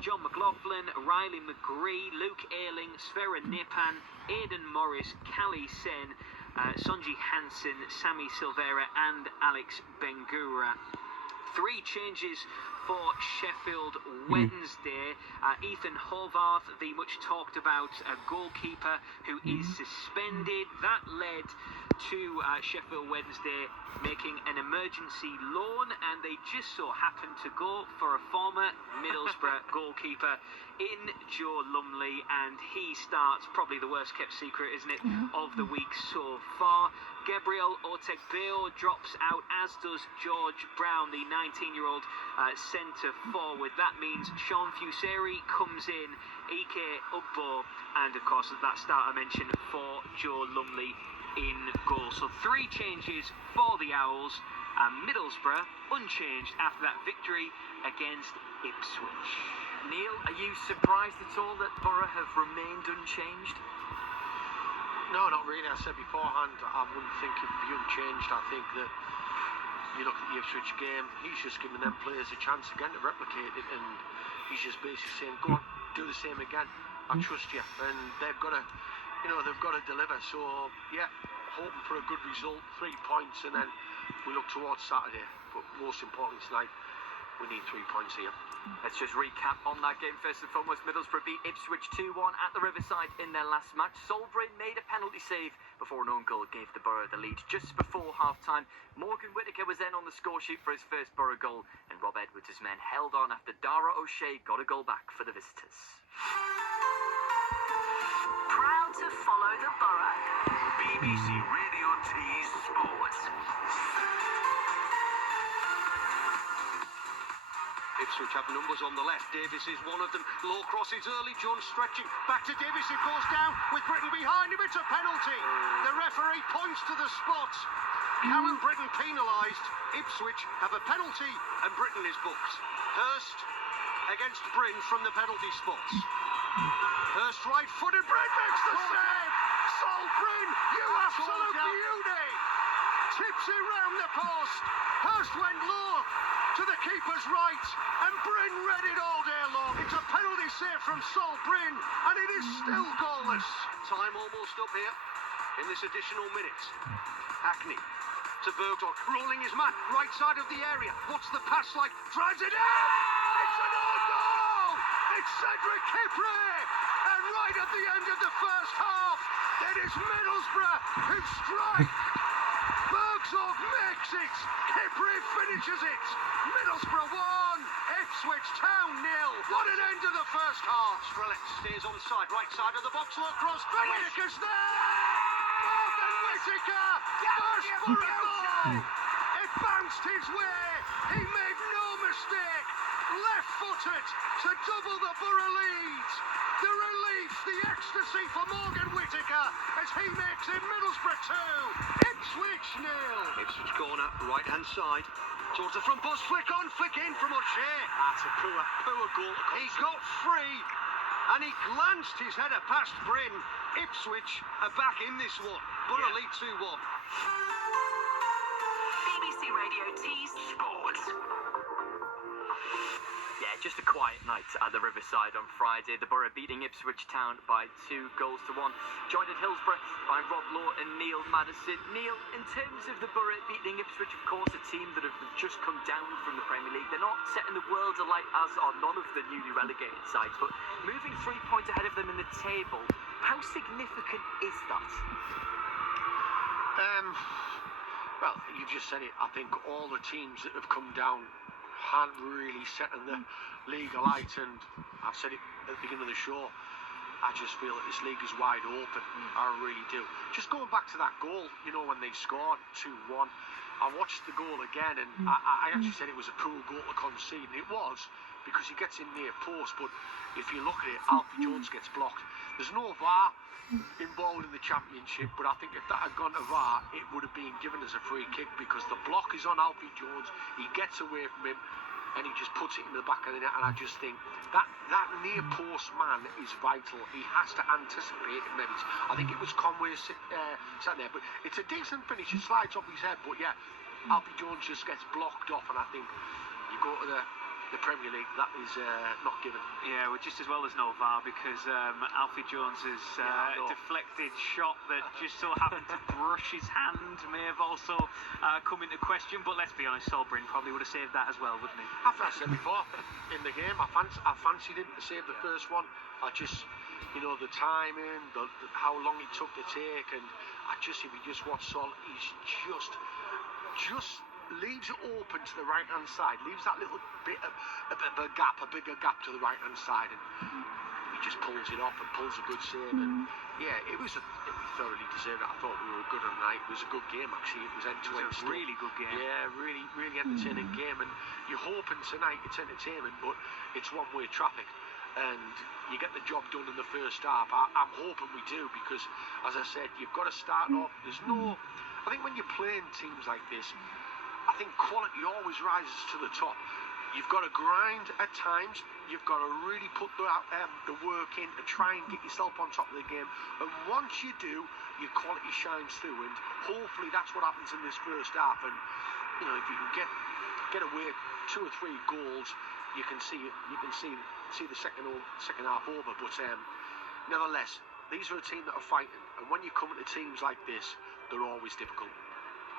John McLaughlin, Riley McGree, Luke Ayling, Sverre Nipan, Aidan Morris, Callie Sen, Sonji Hansen, Sammy Silvera and Alex Bengura. 3 changes for Sheffield Wednesday. Ethan Horvath, the much talked about goalkeeper who is suspended. That led to Sheffield Wednesday making an emergency loan, and they just so happened to go for a former Middlesbrough goalkeeper in Joe Lumley, and he starts probably the worst kept secret, isn't it, of the week so far. Gabriel Otegbeo drops out, as does George Brown, the 19-year-old centre forward. That means Sean Fuseri comes in, Ike Ugbo, and of course that start I mentioned for Joe Lumley in goal. So 3 changes for the Owls, and Middlesbrough unchanged after that victory against Ipswich. Neil, are you surprised at all that Borough have remained unchanged? No, not really. I said beforehand, I wouldn't think it'd be unchanged. I think that you look at the Ipswich game, he's just giving them players a chance again to replicate it, and he's just basically saying, go on, do the same again. I trust you. And they've got to, they've got to deliver. So, yeah, hoping for a good result, 3 points, and then we look towards Saturday. But most importantly tonight, we need 3 points here. Let's just recap on that game. First and foremost, Middlesbrough beat Ipswich 2-1 at the Riverside in their last match. Solbrin made a penalty save before an own goal gave the Borough the lead just before half-time. Morgan Whittaker was then on the score sheet for his first Borough goal, and Rob Edwards' men held on after Dara O'Shea got a goal back for the visitors. Proud to follow the Borough. BBC Radio T's Sports. Ipswich have numbers on the left. Davis is one of them. Low crosses early. Jones stretching. Back to Davis. It goes down with Britton behind him. It's a penalty. The referee points to the spot. Callum Britton penalised. Ipswich have a penalty and Britton is booked. Hurst against Bryn from the penalty spots. Hurst right-footed. Bryn makes the save. Sol Bryn, you absolute beauty. Tips it round the post. Hurst went low to the keeper's right, and Bryn read it all day long. It's a penalty save from Sol Bryn, and it is still goalless. Time almost up here in this additional minute. Hackney to Bergdorf, rolling his man, right side of the area. What's the pass like? Drives it in! It's an own goal! It's Cedric Kipre! And right at the end of the first half, it is Middlesbrough who strike! Bergdorf makes it! Kipre finishes it! Middlesbrough 1, Ipswich Town 0. What an end to the first half! Strelec stays on side, right side of the box, low cross. Whittaker's there! Morgan Whittaker! First for a goal! It bounced his way! He made no mistake! Left-footed to double the Borough lead! The relief, the ecstasy for Morgan Whittaker as he makes it Middlesbrough 2, Ipswich 0. Ipswich corner, right-hand side. Towards the front post, flick on, flick in from O'Shea. That's a poor goal. He got free and he glanced his header past Bryn. Ipswich are back in this one. Borough lead 2-1. BBC Radio T's Sports. Yeah, just a quiet night at the Riverside on Friday. The Borough beating Ipswich Town by 2-1. Joined at Hillsborough by Rob Law and Neil Maddison. Neil, in terms of the Borough beating Ipswich, of course, a team that have just come down from the Premier League. They're not setting the world alight, as are none of the newly relegated sides, but moving 3 points ahead of them in the table, how significant is that? Well, you've just said it. I think all the teams that have come down haven't really set in the league alight, and I've said it at the beginning of the show, I just feel that this league is wide open. I really do. Just going back to that goal, when they scored 2-1, I watched the goal again, and I actually said it was a poor goal to concede, and it was, because he gets in near post, but if you look at it, Alfie Jones gets blocked. There's no VAR involved in the Championship, but I think if that had gone to VAR, it would have been given as a free kick, because the block is on Alfie Jones, he gets away from him, and he just puts it in the back of the net, and I just think that near post man is vital. He has to anticipate it, maybe. I think it was Conway sat there, but it's a decent finish, it slides off his head, but yeah, Alfie Jones just gets blocked off, and I think you go to the the Premier League, that is not given. Yeah, well, just as well as no VAR, because Alfie Jones's deflected shot that just so happened to brush his hand may have also come into question. But let's be honest, Sol Brynn probably would have saved that as well, wouldn't he? I've said before in the game, I fancied him to save the first one. I just, the timing, how long it took to take, and if you just watch Sol, he's just leaves it open to the right hand side, leaves that little bit of a bigger gap to the right hand side, and he just pulls it off and pulls a good save. And yeah, we thoroughly deserved it. I thought we were good on the night. It was a good game actually. It was end to end. It was a really good game. Yeah, really, really entertaining game. And you're hoping tonight it's entertainment, but it's one-way traffic, and you get the job done in the first half. I'm hoping we do, because as I said, you've got to start off. I think when you're playing teams like this, I think quality always rises to the top. You've got to grind at times. You've got to really put the work in to try and get yourself on top of the game. And once you do, your quality shines through. And hopefully that's what happens in this first half. And if you can get away 2 or 3 goals, you can see the second half over. But nevertheless, these are a team that are fighting. And when you come into teams like this, they're always difficult.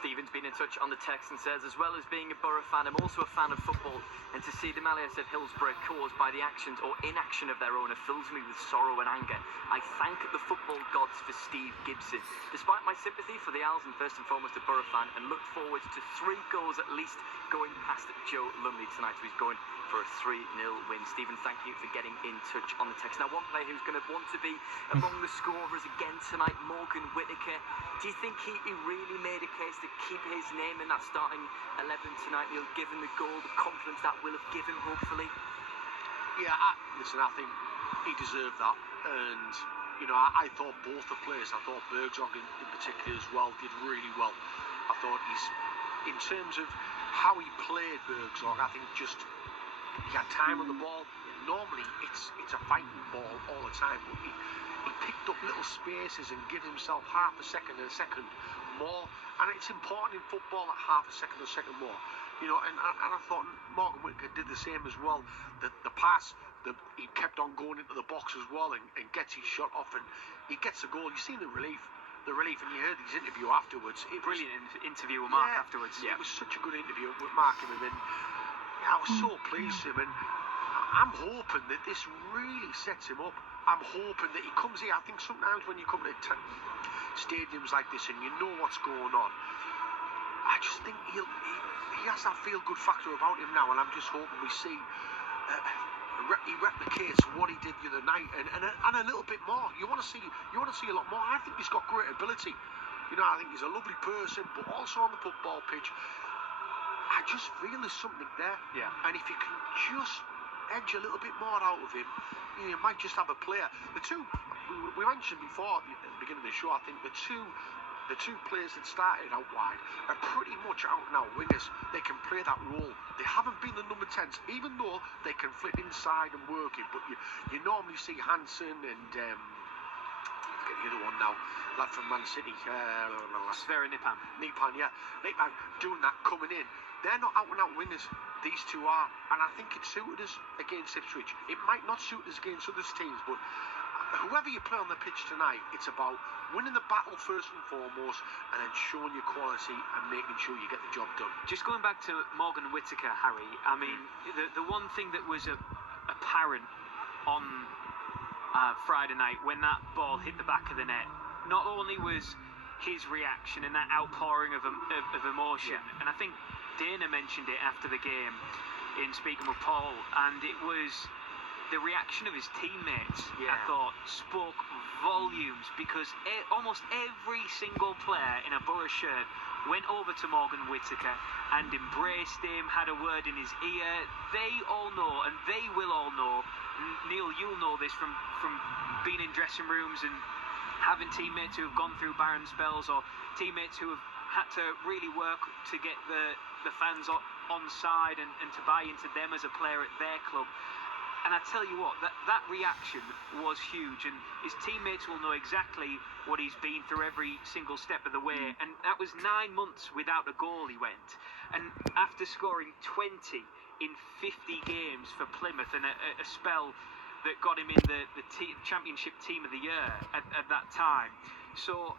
Stephen's been in touch on the text and says, as well as being a Borough fan, I'm also a fan of football, and to see the malice at Hillsborough caused by the actions or inaction of their owner fills me with sorrow and anger. I thank the football gods for Steve Gibson. Despite my sympathy for the Owls, and first and foremost a Borough fan, and look forward to 3 goals at least going past Joe Lumley tonight, who's going for a 3-0 win. Stephen, thank you for getting in touch on the text. Now, one player who's going to want to be among the scorers again tonight, Morgan Whittaker. Do you think he really made a case to keep his name in that starting 11 tonight, Neil, given the goal, the confidence that will have given, hopefully? Yeah, I think he deserved that. And, I thought both the players, I thought Bergzorg in particular as well, did really well. I thought in terms of how he played, Bergzorg, I think he had time on the ball. Normally, it's a fighting ball all the time, but he picked up little spaces and give himself half a second more. And it's important in football that half a second more. And I thought Morgan Whittaker did the same as well. The pass, he kept on going into the box as well, and gets his shot off, and he gets the goal. You seen the relief, and you heard his interview afterwards. Brilliant interview with Mark afterwards. Yeah, it was such a good interview with Mark and him. I was so pleased with him, and I'm hoping that this really sets him up. I'm hoping that he comes here. I think sometimes when you come to stadiums like this and you know what's going on, I just think he has that feel-good factor about him now, and I'm just hoping we see he replicates what he did the other night, and a little bit more. You want to see a lot more. I think he's got great ability. I think he's a lovely person, but also on the football pitch, I just feel there's something there. Yeah. And if you can just edge a little bit more out of him, you might just have a player. The two we mentioned before at the beginning of the show, I think the two players that started out wide are pretty much out and out wingers. They can play that role. They haven't been the number 10s, even though they can flip inside and work it. But you normally see Hansen and forget the other one now, lad from Man City, Sverre Nipan, Nipan doing that, coming in. They're not out and out wingers. These two are, and I think it suited us against Ipswich. It might not suit us against other teams, but whoever you play on the pitch tonight, it's about winning the battle first and foremost, and then showing your quality and making sure you get the job done. Just going back to Morgan Whittaker, Harry, I mean, the one thing that was apparent on Friday night when that ball hit the back of the net, not only was his reaction and that outpouring of emotion, and I think Dana mentioned it after the game in speaking with Paul, and it was the reaction of his teammates. I thought spoke volumes, because almost every single player in a Borough shirt went over to Morgan Whittaker and embraced him, had a word in his ear. They all know, and they will all know, Neil, you'll know this from being in dressing rooms and having teammates who have gone through barren spells, or teammates who have had to really work to get the fans on side and to buy into them as a player at their club. And I tell you what, that reaction was huge, and his teammates will know exactly what he's been through every single step of the way. And that was 9 months without a goal he went. And after scoring 20 in 50 games for Plymouth, and a spell that got him in the Championship Team of the Year at that time. So,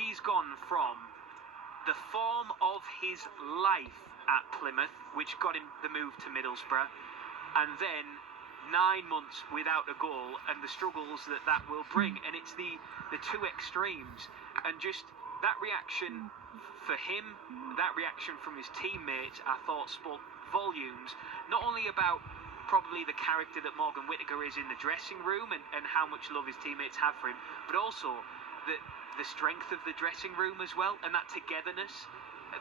he's gone from the form of his life at Plymouth, which got him the move to Middlesbrough, and then 9 months without a goal and the struggles that will bring. And it's the two extremes, and just that reaction for him, that reaction from his teammates, I thought spoke volumes, not only about probably the character that Morgan Whittaker is in the dressing room and how much love his teammates have for him, but also the strength of the dressing room as well, and that togetherness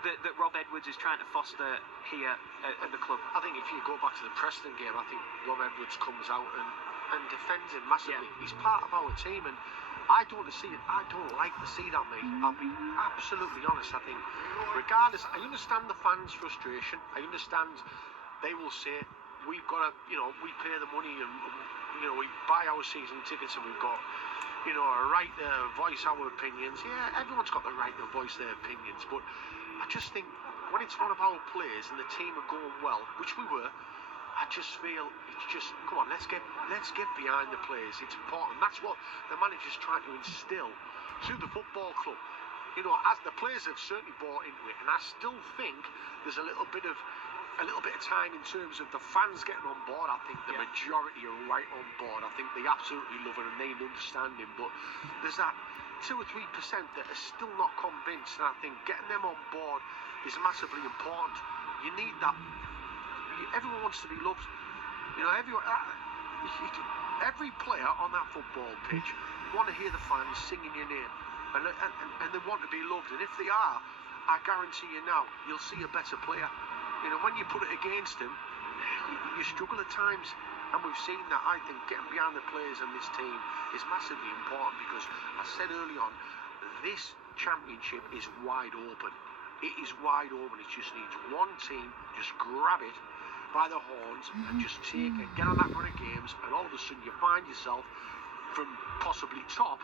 that Rob Edwards is trying to foster here at the club. I think if you go back to the Preston game, I think Rob Edwards comes out and defends him massively. Yeah. He's part of our team, and I don't like to see that, mate. I'll be absolutely honest. I think, regardless, I understand the fans' frustration. I understand they will say, we've got to, we pay the money and, we buy our season tickets and we've got, a right to voice our opinions. Yeah, everyone's got the right to voice their opinions, but I just think when it's one of our players and the team are going well, which we were, I just feel it's just, come on, let's get behind the players. It's important. That's what the manager's trying to instill through the football club. As the players have certainly bought into it, and I still think there's a little bit of time in terms of the fans getting on board. I think the majority are right on board. I think they absolutely love it and they understand him. But there's that 2 or 3% that are still not convinced, and I think getting them on board is massively important. You need that. Everyone wants to be loved. Every player on that football pitch want to hear the fans singing your name, and they want to be loved. And if they are, I guarantee you now, you'll see a better player. When you put it against him, you struggle at times. And we've seen that. I think getting behind the players in this team is massively important, because I said early on, this championship is wide open. It is wide open. It just needs one team, just grab it by the horns and just take it, get on that run of games, and all of a sudden you find yourself from possibly top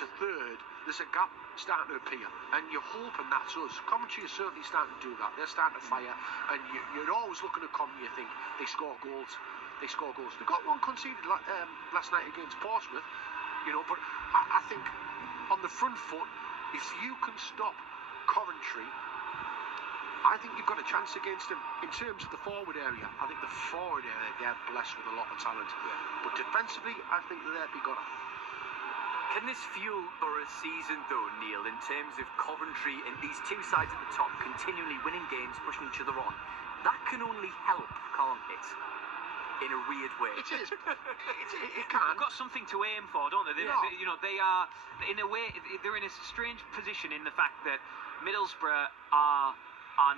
to third. There's a gap starting to appear, and you're hoping that's us. Coventry is certainly starting to do that. They're starting to fire, and you're always looking at Coventry. You think they score goals. They got one conceded last night against Portsmouth, but I think on the front foot, if you can stop Coventry, I think you've got a chance against them. In terms of the forward area, I think the forward area, they're blessed with a lot of talent. But defensively, I think they'll be good. Can this fuel Borough's season, though, Neil, in terms of Coventry and these two sides at the top continually winning games, pushing each other on? That can only help, can't it? In a weird way. It is. It can. They've got something to aim for, don't they? They are, in a way, they're in a strange position in the fact that Middlesbrough are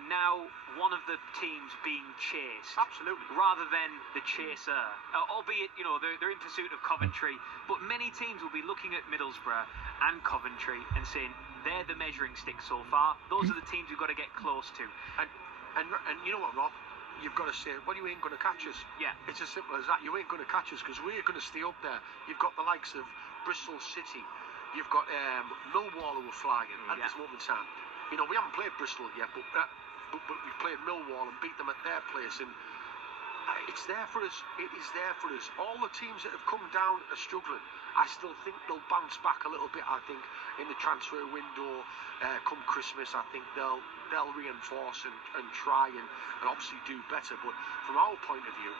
now one of the teams being chased. Absolutely. Rather than the chaser. Albeit, they're in pursuit of Coventry, but many teams will be looking at Middlesbrough and Coventry and saying, they're the measuring stick so far. Those are the teams we've got to get close to. And you know what, Rob? You've got to say, well, you ain't going to catch us. Yeah. It's as simple as that. You ain't going to catch us, because we're going to stay up there. You've got the likes of Bristol City. You've got Millwall who are flying at this moment in time. We haven't played Bristol yet, but we've played Millwall and beat them at their place. And it's there for us. It is there for us. All the teams that have come down are struggling. I still think they'll bounce back a little bit. I think in the transfer window, come Christmas, I think they'll reinforce and try and obviously do better. But from our point of view,